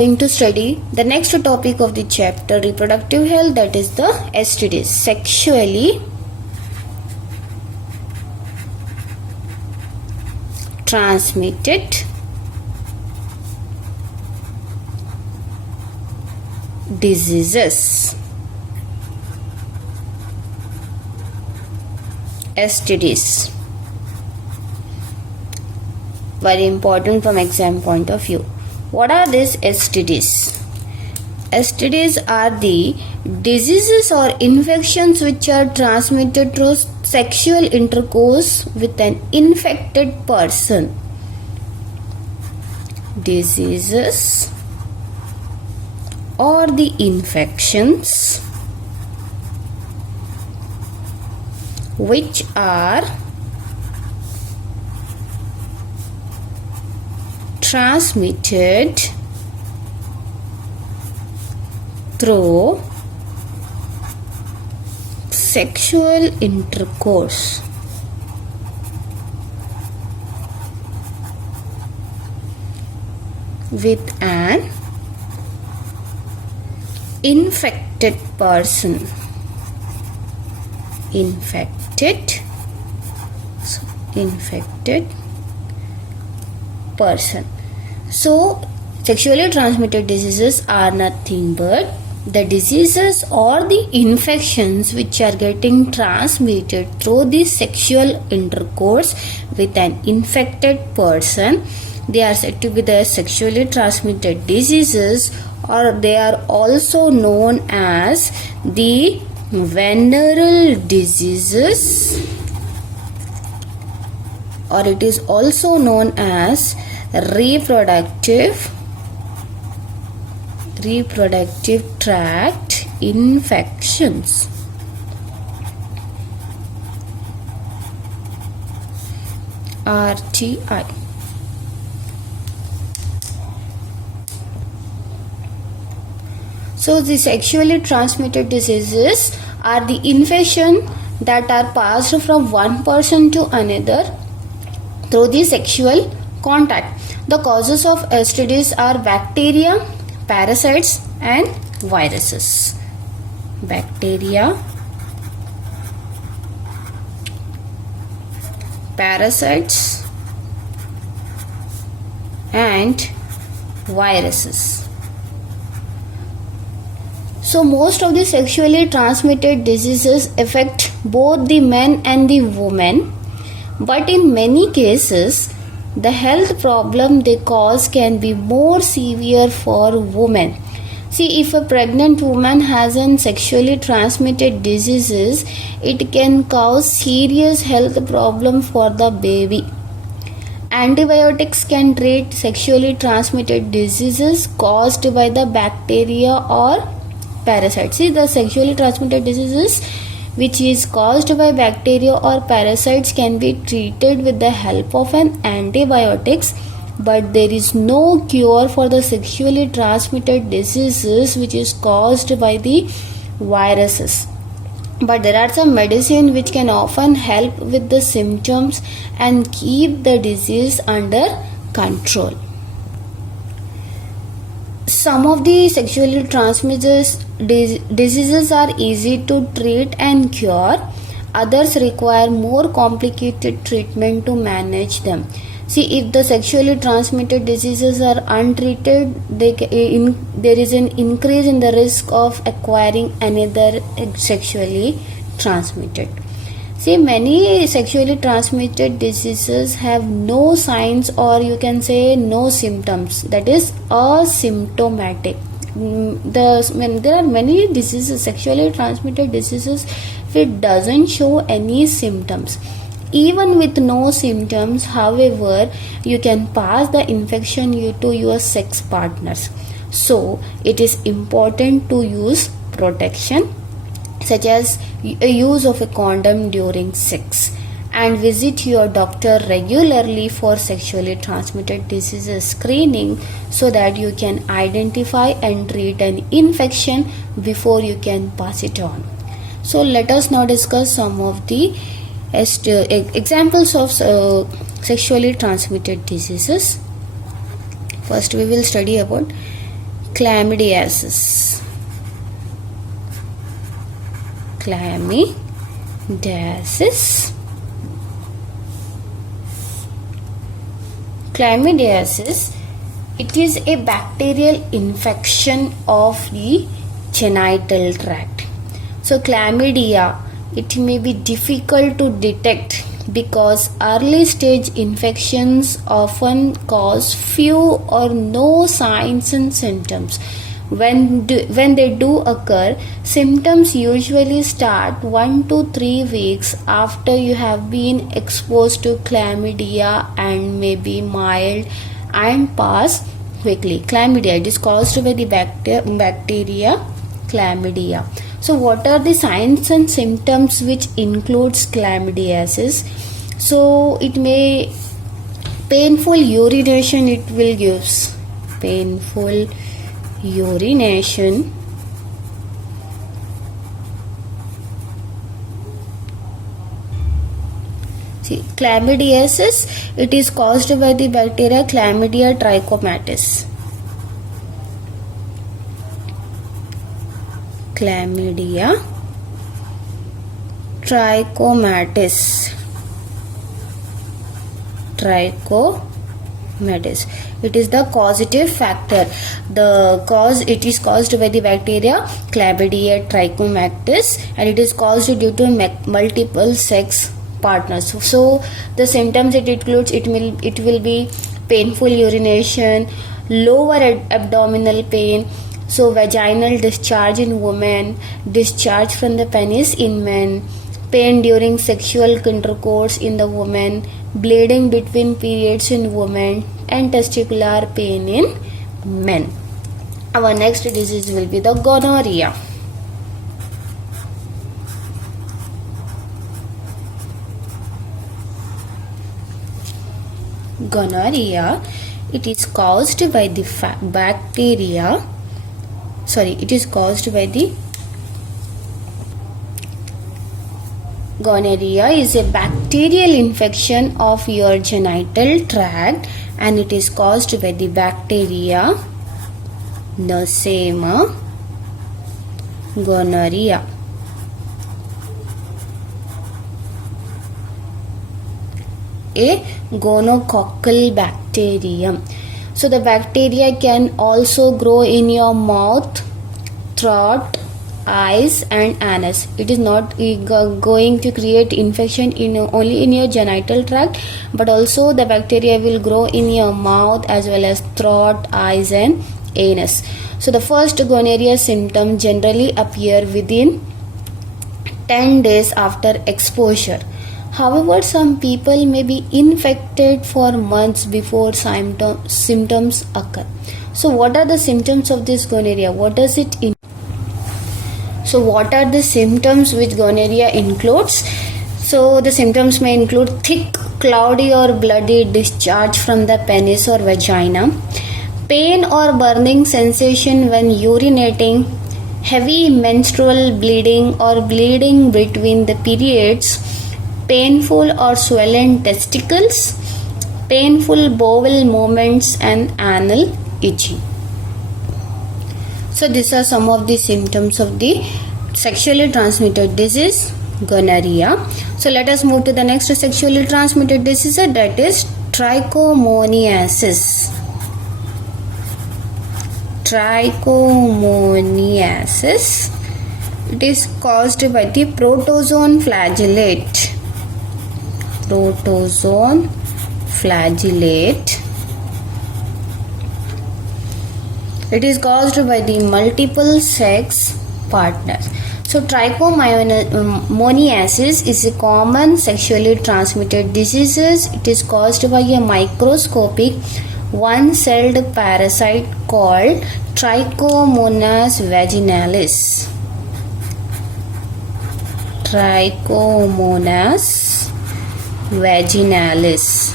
Going to study the next topic of the chapter reproductive health, that is the STDs, sexually transmitted diseases. STDs, very important from exam point of view. What are these STDs? STDs are the diseases or infections which are transmitted through sexual intercourse with an infected person. Diseases or the infections which are transmitted through sexual intercourse with an infected person. Infected person. So, sexually transmitted diseases are nothing but the diseases or the infections which are getting transmitted through the sexual intercourse with an infected person. They are said to be the sexually transmitted diseases, or they are also known as the venereal diseases, or it is also known as reproductive tract infections. RTI. So the sexually transmitted diseases are the infection that are passed from one person to another through the sexual contact. The causes of STDs are bacteria, parasites and viruses. Bacteria, parasites and viruses. So most of the sexually transmitted diseases affect both the men and the women, but in many cases the health problem they cause can be more severe for women. See, if a pregnant woman has an sexually transmitted diseases, it can cause serious health problem for the baby. Antibiotics can treat sexually transmitted diseases caused by the bacteria or parasites. See, the sexually transmitted diseases which is caused by bacteria or parasites can be treated with the help of an antibiotics, but there is no cure for the sexually transmitted diseases which is caused by the viruses. But there are some medicine which can often help with the symptoms and keep the disease under control. Some of the sexually transmitted diseases are easy to treat and cure. Others require more complicated treatment to manage them. See, if the sexually transmitted diseases are untreated, there is an increase in the risk of acquiring another sexually transmitted. See, many sexually transmitted diseases have no signs, or you can say no symptoms, that is asymptomatic. There are many diseases, sexually transmitted diseases, which doesn't show any symptoms. Even with no symptoms, however, you can pass the infection to your sex partners. So, it is important to use protection, such as a use of a condom during sex, and visit your doctor regularly for sexually transmitted diseases screening so that you can identify and treat an infection before you can pass it on. So let us now discuss some of the examples of sexually transmitted diseases. First we will study about Chlamydiasis. Chlamydiasis, it is a bacterial infection of the genital tract. So chlamydia, it may be difficult to detect because early stage infections often cause few or no signs and symptoms. When they do occur, symptoms usually start 1 to 3 weeks after you have been exposed to chlamydia and may be mild and pass quickly. Chlamydia, it is caused by the bacteria chlamydia. So what are the signs and symptoms which includes chlamydiasis? So it may painful urination, it will gives painful urination, see chlamydiasis, it is caused by the bacteria Chlamydia trachomatis. Chlamydia trachomatis. It is the causative factor. The cause, it is caused by the bacteria Chlamydia trachomatis, and it is caused due to multiple sex partners. So the symptoms it includes, it will be painful urination, lower abdominal pain, so vaginal discharge in women, discharge from the penis in men, pain during sexual intercourse in the woman, bleeding between periods in women, and testicular pain in men. Our next disease will be the gonorrhea. Gonorrhea, it is caused by the bacteria. It is caused by the gonorrhea is a bacterial infection of your genital tract, and it is caused by the bacteria Nosema gonorrhea. A gonococcal bacterium. So the bacteria can also grow in your mouth, throat, eyes and anus. It is not going to create infection only in your genital tract, but also the bacteria will grow in your mouth as well as throat, eyes and anus. So the first gonorrhea symptom generally appear within 10 days after exposure. However, some people may be infected for months before symptoms occur. So what are the symptoms of this gonorrhea? What does it include? So what are the symptoms which gonorrhea includes? So the symptoms may include thick, cloudy or bloody discharge from the penis or vagina, pain or burning sensation when urinating, heavy menstrual bleeding or bleeding between the periods, painful or swollen testicles, painful bowel movements and anal itching. So these are some of the symptoms of the sexually transmitted disease, gonorrhea. So let us move to the next sexually transmitted disease, that is trichomoniasis. Trichomoniasis, it is caused by the protozoan flagellate. It is caused by the multiple sex partners. So trichomoniasis is a common sexually transmitted disease. It is caused by a microscopic one-celled parasite called Trichomonas vaginalis. Trichomonas vaginalis.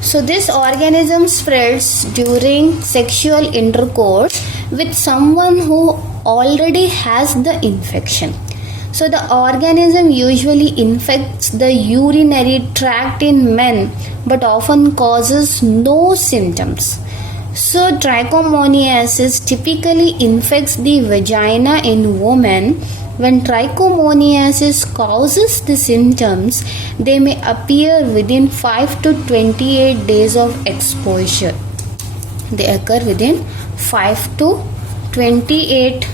So this organism spreads during sexual intercourse with someone who already has the infection. So the organism usually infects the urinary tract in men but often causes no symptoms. So trichomoniasis typically infects the vagina in women. When trichomoniasis causes the symptoms, they may appear within 5 to 28 days of exposure. They occur within 5 to 28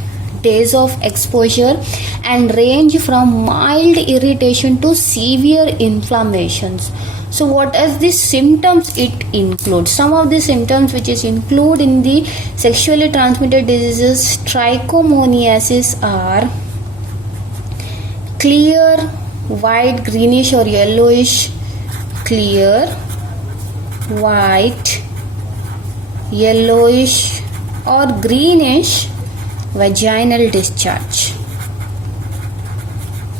days of exposure and range from mild irritation to severe inflammations. So what are the symptoms it includes? Some of the symptoms which is include in the sexually transmitted diseases trichomoniasis are clear, white, greenish or yellowish, clear, white, yellowish or greenish vaginal discharge.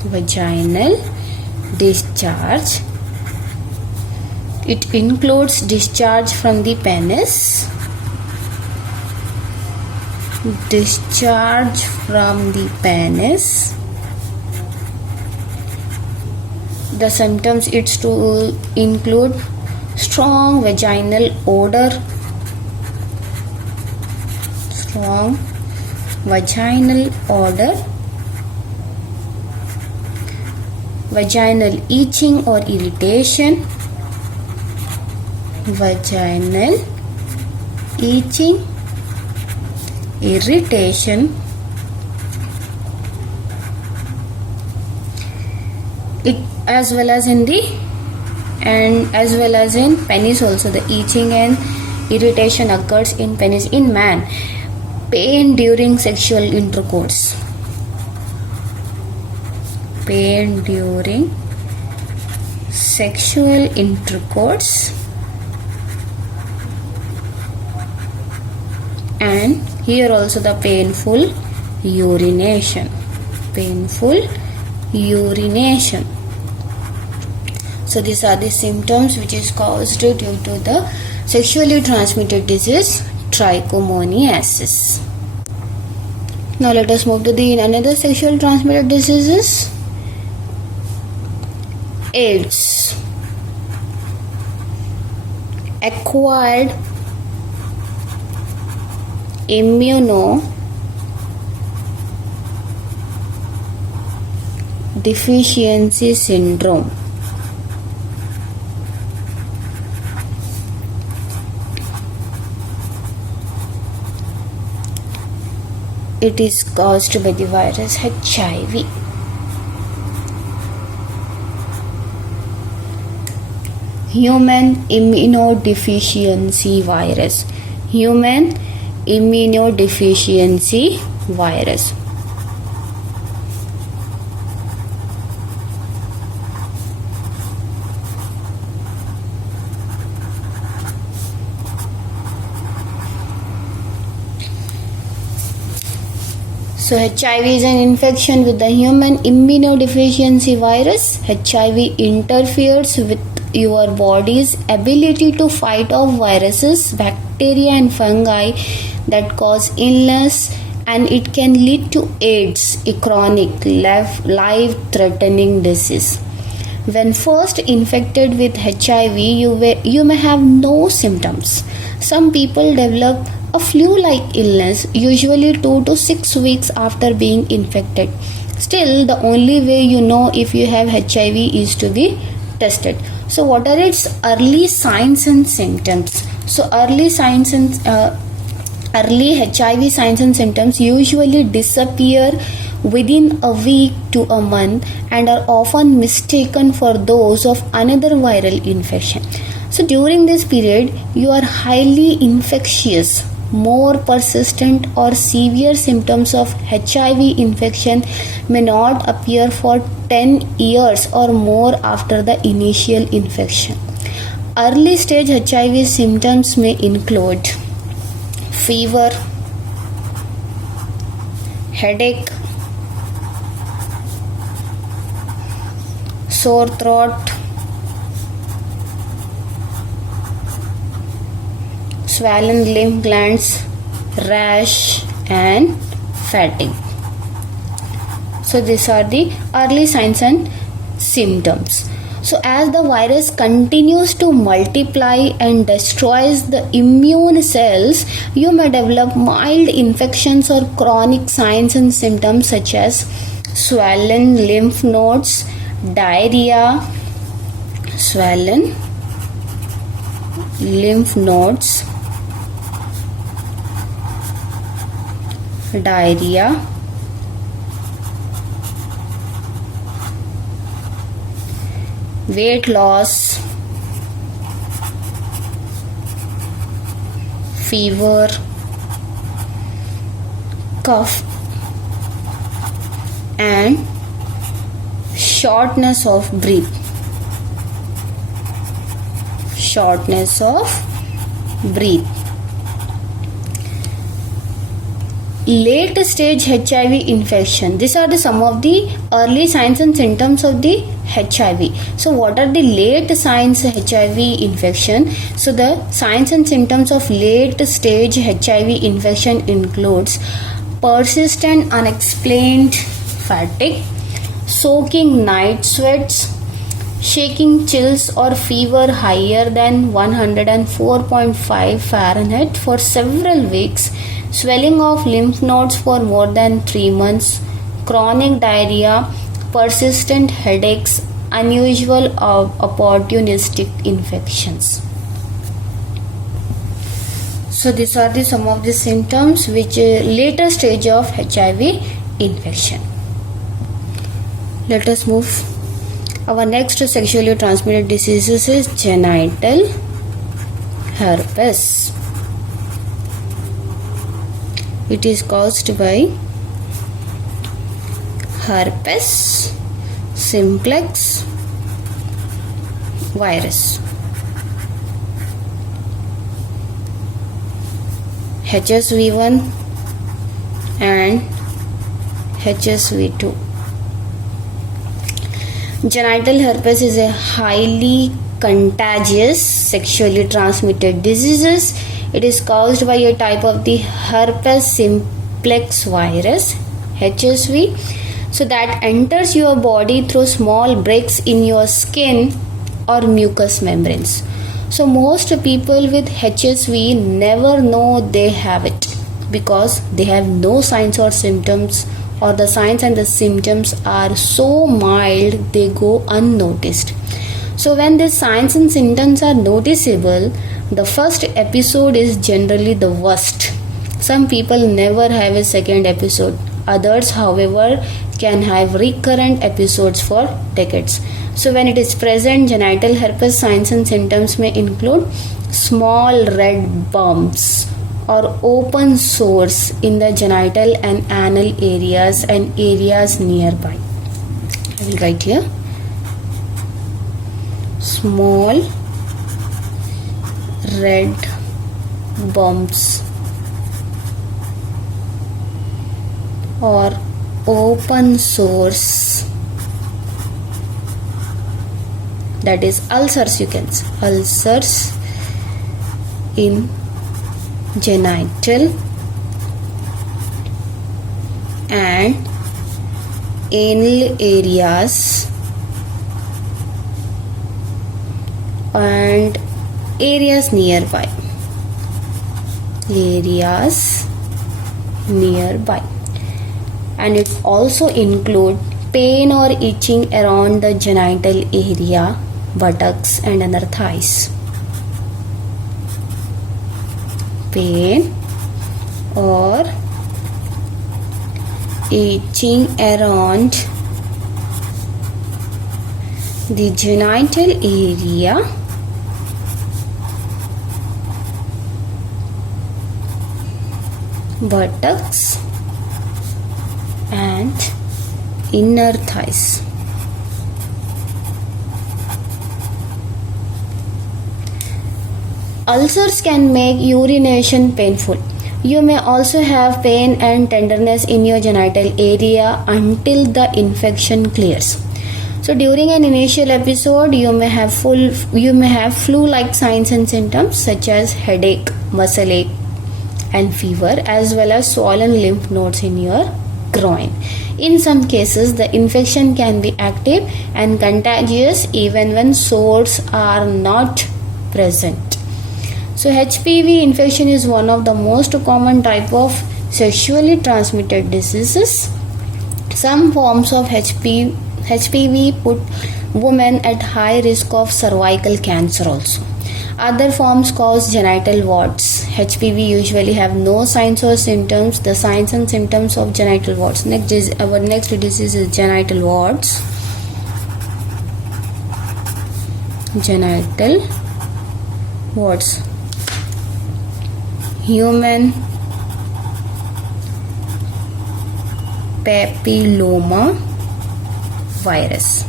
Vaginal discharge. It includes discharge from the penis, discharge from the penis. The symptoms it's to include strong vaginal odor, strong vaginal odor, vaginal itching or irritation, vaginal itching, irritation. It as well as in penis also, the itching and irritation occurs in penis in man. Pain during sexual intercourse, pain during sexual intercourse, and here also the painful urination, painful urination. So these are the symptoms which is caused due to the sexually transmitted disease trichomoniasis. Now let us move to the another sexually transmitted diseases. AIDS, acquired immunodeficiency syndrome. It is caused by the virus HIV. Human immunodeficiency virus. Human immunodeficiency virus. So HIV is an infection with the human immunodeficiency virus. HIV interferes with your body's ability to fight off viruses, bacteria and fungi that cause illness, and it can lead to AIDS, a chronic life-threatening disease. When first infected with HIV, you may have no symptoms. Some people develop a flu-like illness, usually 2 to 6 weeks after being infected. Still, the only way you know if you have HIV is to be tested. So, what are its early signs and symptoms? So, early HIV signs and symptoms usually disappear within a week to a month and are often mistaken for those of another viral infection. So during this period, you are highly infectious. More persistent or severe symptoms of HIV infection may not appear for 10 years or more after the initial infection. Early stage HIV symptoms may include fever, headache, sore throat, swollen lymph glands, rash and fatigue. So these are the early signs and symptoms. So as the virus continues to multiply and destroys the immune cells, you may develop mild infections or chronic signs and symptoms such as swollen lymph nodes, diarrhea, swollen lymph nodes, diarrhea, weight loss, fever, cough, and shortness of breath. Shortness of breath. Late stage HIV infection. These are some of the early signs and symptoms of the HIV. So what are the late signs HIV infection? So the signs and symptoms of late stage HIV infection includes persistent unexplained fatigue, soaking night sweats, shaking, chills or fever higher than 104.5 Fahrenheit for several weeks, swelling of lymph nodes for more than 3 months, chronic diarrhea, persistent headaches, unusual or opportunistic infections. So these are some of the symptoms which later stage of HIV infection. Let us move. Our next sexually transmitted diseases is genital herpes. It is caused by herpes simplex virus. HSV1 and HSV2. Genital herpes is a highly contagious sexually transmitted disease. It is caused by a type of the herpes simplex virus, HSV, so that enters your body through small breaks in your skin or mucous membranes. So most people with HSV never know they have it because they have no signs or symptoms, or the signs and the symptoms are so mild they go unnoticed. So when these signs and symptoms are noticeable, the first episode is generally the worst. Some people never have a second episode. Others, however, can have recurrent episodes for decades. So when it is present, genital herpes signs and symptoms may include small red bumps or open sores in the genital and anal areas and areas nearby. I will write here. Small red bumps or open sores, that is ulcers, you can say ulcers in genital and anal areas and areas nearby. And it also include pain or itching around the genital area, buttocks and under thighs. Pain or itching around the genital area, buttocks and inner thighs. Ulcers can make urination painful. You may also have pain and tenderness in your genital area until the infection clears. So during an initial episode, you may have flu-like signs and symptoms such as headache, muscle ache and fever, as well as swollen lymph nodes in your groin. In some cases, the infection can be active and contagious even when sores are not present. So HPV infection is one of the most common type of sexually transmitted diseases. Some forms of HPV put women at high risk of cervical cancer also. Other forms cause genital warts. HPV usually have no signs or symptoms. The signs and symptoms of genital warts. Our next disease is genital warts. Genital warts. Human papilloma virus.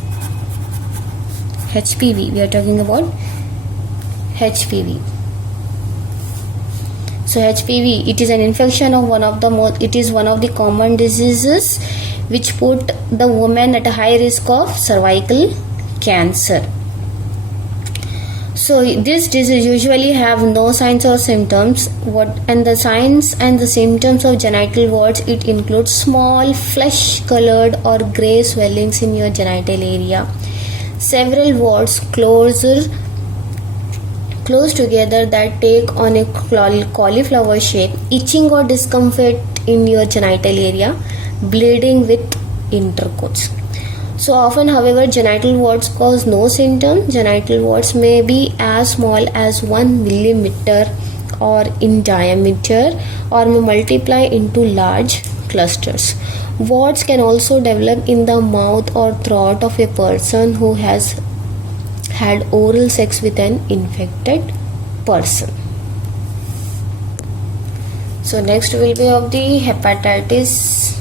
HPV. We are talking about HPV. So HPV, it is an infection of it is one of the common diseases which put the woman at a high risk of cervical cancer. So this disease usually have no signs or symptoms. And the signs and the symptoms of genital warts, it includes small flesh colored or grey swellings in your genital area, several warts close together that take on a cauliflower shape, itching or discomfort in your genital area, bleeding with intercourse. So often, however, genital warts cause no symptoms. Genital warts may be as small as 1 millimeter or in diameter, or may multiply into large clusters. Warts can also develop in the mouth or throat of a person who has had oral sex with an infected person. So next will be of the hepatitis.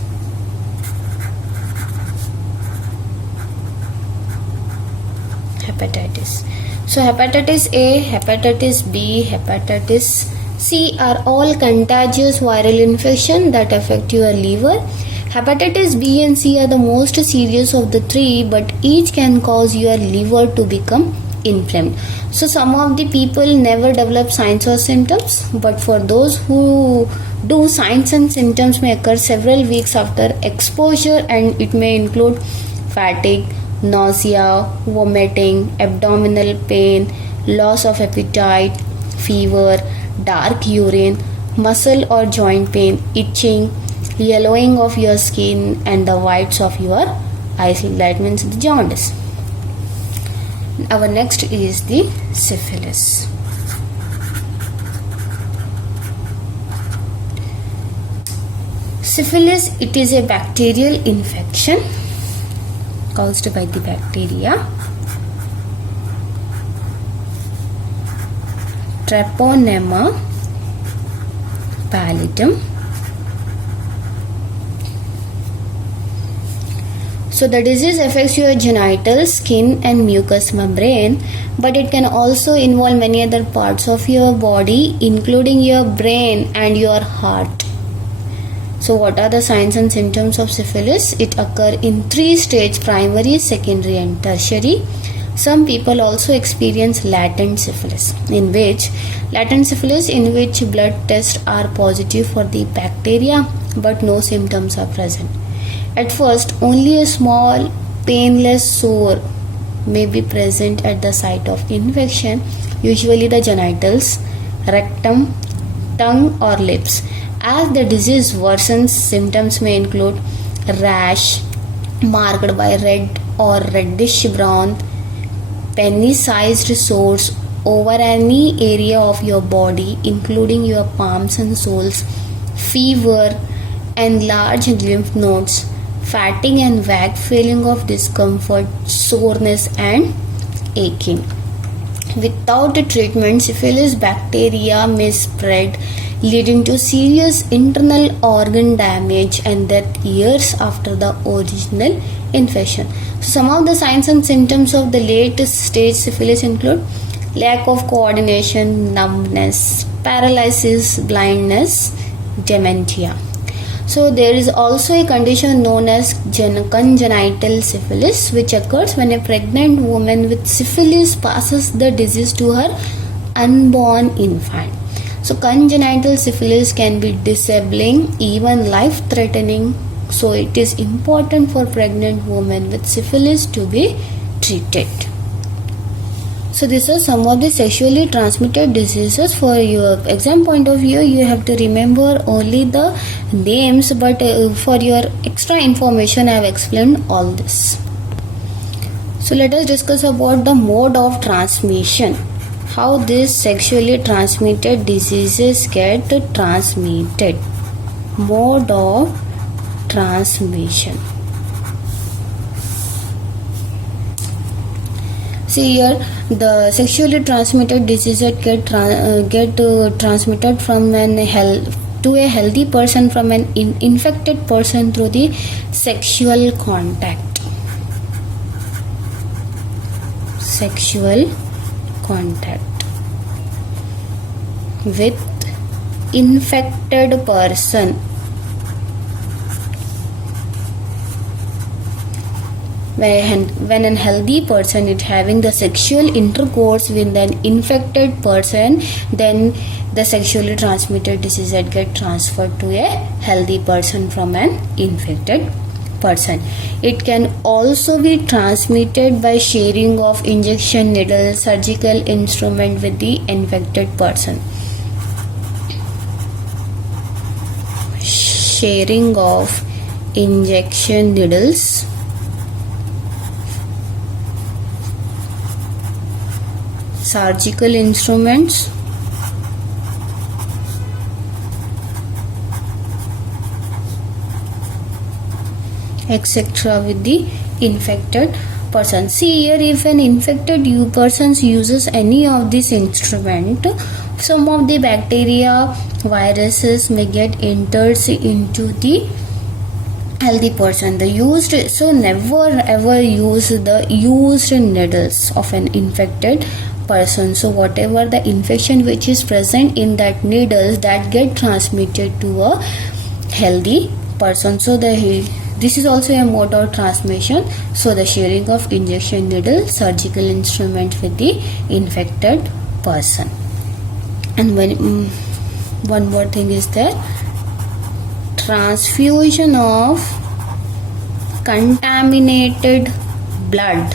So hepatitis A, hepatitis B, hepatitis C are all contagious viral infections that affect your liver. Hepatitis B and C are the most serious of the three, but each can cause your liver to become inflamed. So some of the people never develop signs or symptoms, but for those who do, signs and symptoms may occur several weeks after exposure, and it may include fatigue, nausea, vomiting, abdominal pain, loss of appetite, fever, dark urine, muscle or joint pain, itching, yellowing of your skin, and the whites of your eyes. That means the jaundice. Our next is the syphilis. Syphilis, it is a bacterial infection caused by the bacteria Treponema pallidum. So the disease affects your genitals, skin and mucous membrane, but it can also involve many other parts of your body, including your brain and your heart. So what are the signs and symptoms of syphilis? It occurs in 3 stages: primary, secondary and tertiary. Some people also experience latent syphilis, in which blood tests are positive for the bacteria but no symptoms are present. At first, only a small painless sore may be present at the site of infection, usually the genitals, rectum, tongue or lips. As the disease worsens, symptoms may include rash marked by red or reddish brown, penny-sized sores over any area of your body, including your palms and soles, fever, enlarged lymph nodes, fatigue and vague feeling of discomfort, soreness and aching. Without a treatment, syphilis bacteria may spread, leading to serious internal organ damage and death years after the original infection. So some of the signs and symptoms of the late stage syphilis include lack of coordination, numbness, paralysis, blindness, dementia. So there is also a condition known as congenital syphilis, which occurs when a pregnant woman with syphilis passes the disease to her unborn infant. So congenital syphilis can be disabling, even life-threatening So it is important for pregnant women with syphilis to be treated. So these are some of the sexually transmitted diseases. For your exam point of view, you have to remember only the names, but for your extra information I have explained all this. So let us discuss about the mode of transmission. How these sexually transmitted diseases get transmitted. Mode of transmission. See here, the sexually transmitted diseases get transmitted from to a healthy person from an infected person through the sexual contact. Sexual contact with infected person. When a healthy person is having the sexual intercourse with an infected person, then the sexually transmitted disease get transferred to a healthy person from an infected person. It can also be transmitted by sharing of injection needle, surgical instrument with the infected person. Sharing of injection needles, surgical instruments, etc. with the infected person. See here, if an infected person uses any of this instrument, some of the bacteria, viruses may get entered into the healthy person. So never ever use the used needles of an infected person. So whatever the infection which is present in that needles, that get transmitted to a healthy person. So this is also a mode of transmission. So the sharing of injection needle, surgical instrument with the infected person. And one more thing is that transfusion of contaminated blood.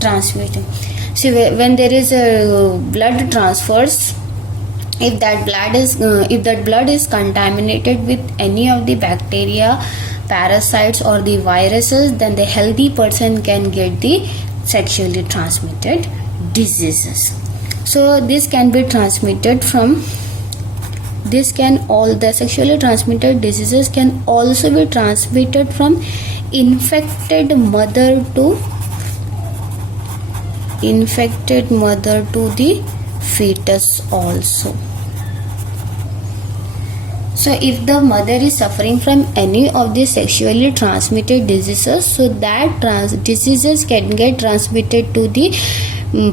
Transfusion. See, when there is a blood transfers, if that blood is contaminated with any of the bacteria, parasites or the viruses, then the healthy person can get the sexually transmitted diseases. So this can be transmitted from the sexually transmitted diseases can also be transmitted from infected mother to the fetus also. So if the mother is suffering from any of the sexually transmitted diseases, so that diseases can get transmitted to the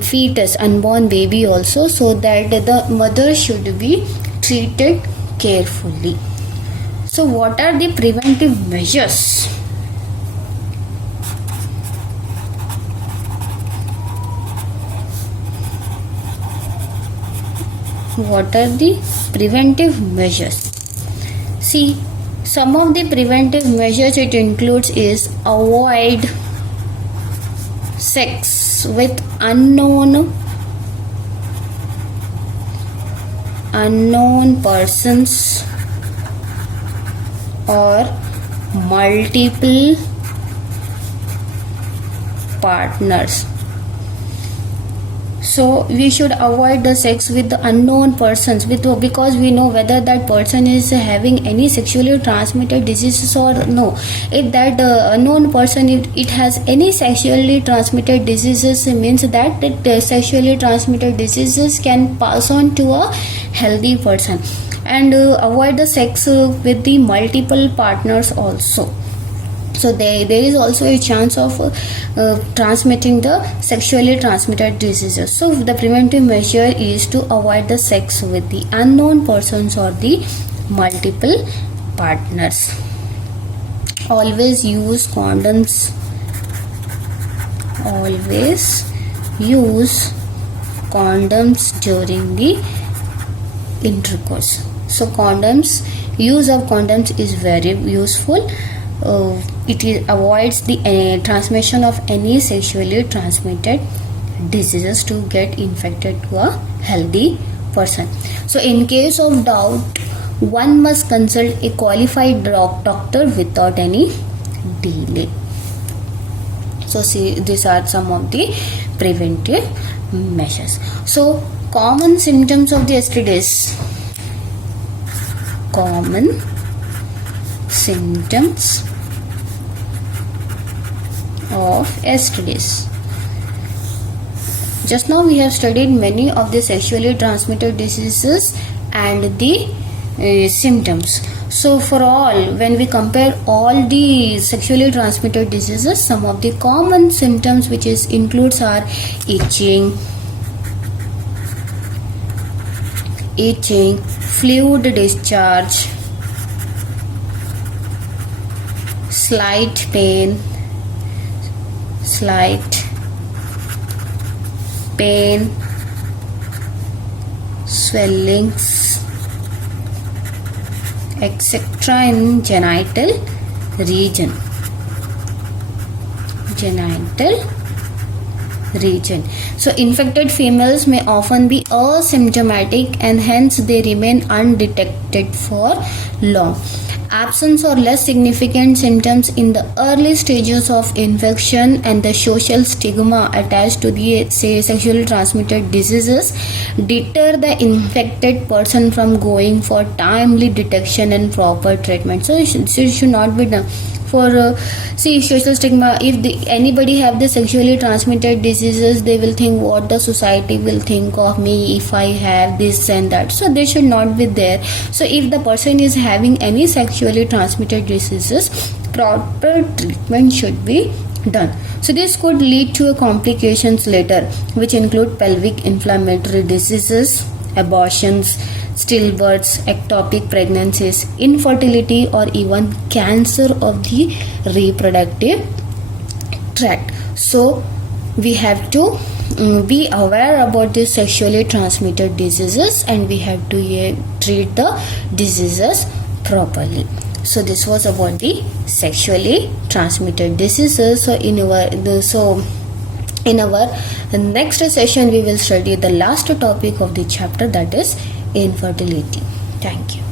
fetus, unborn baby also, so that the mother should be treated carefully. So what are the preventive measures? What are the preventive measures? See, some of the preventive measures it includes is avoid sex with unknown persons or multiple partners. So we should avoid the sex with the unknown persons because we know whether that person is having any sexually transmitted diseases or no. If that unknown person it has any sexually transmitted diseases, means that sexually transmitted diseases can pass on to a healthy person. And avoid the sex with the multiple partners also. So there is also a chance of transmitting the sexually transmitted diseases. So the preventive measure is to avoid the sex with the unknown persons or the multiple partners. Always use condoms. Always use condoms during the intercourse. So use of condoms is very useful. Avoids the transmission of any sexually transmitted diseases to get infected to a healthy person. So in case of doubt, one must consult a qualified doctor without any delay. So see, these are some of the preventive measures. So common symptoms of the STDs. Common symptoms of STDs. Just now we have studied many of the sexually transmitted diseases and the symptoms. So for all, when we compare all the sexually transmitted diseases, some of the common symptoms which includes are itching, fluid discharge, slight pain, swellings, etc. in genital region. So infected females may often be asymptomatic and hence they remain undetected for long. Absence or less significant symptoms in the early stages of infection and the social stigma attached to the sexually transmitted diseases deter the infected person from going for timely detection and proper treatment. So it should not be done. For social stigma, if anybody have the sexually transmitted diseases, they will think what the society will think of me if I have this and that. So they should not be there. So if the person is having any sexually transmitted diseases, proper treatment should be done. So this could lead to complications later, which include pelvic inflammatory diseases, abortions, stillbirths, ectopic pregnancies, infertility, or even cancer of the reproductive tract. So we have to be aware about the sexually transmitted diseases and we have to treat the diseases properly. So this was about the sexually transmitted diseases. So in our next session we will study the last topic of the chapter, that is infertility. Thank you.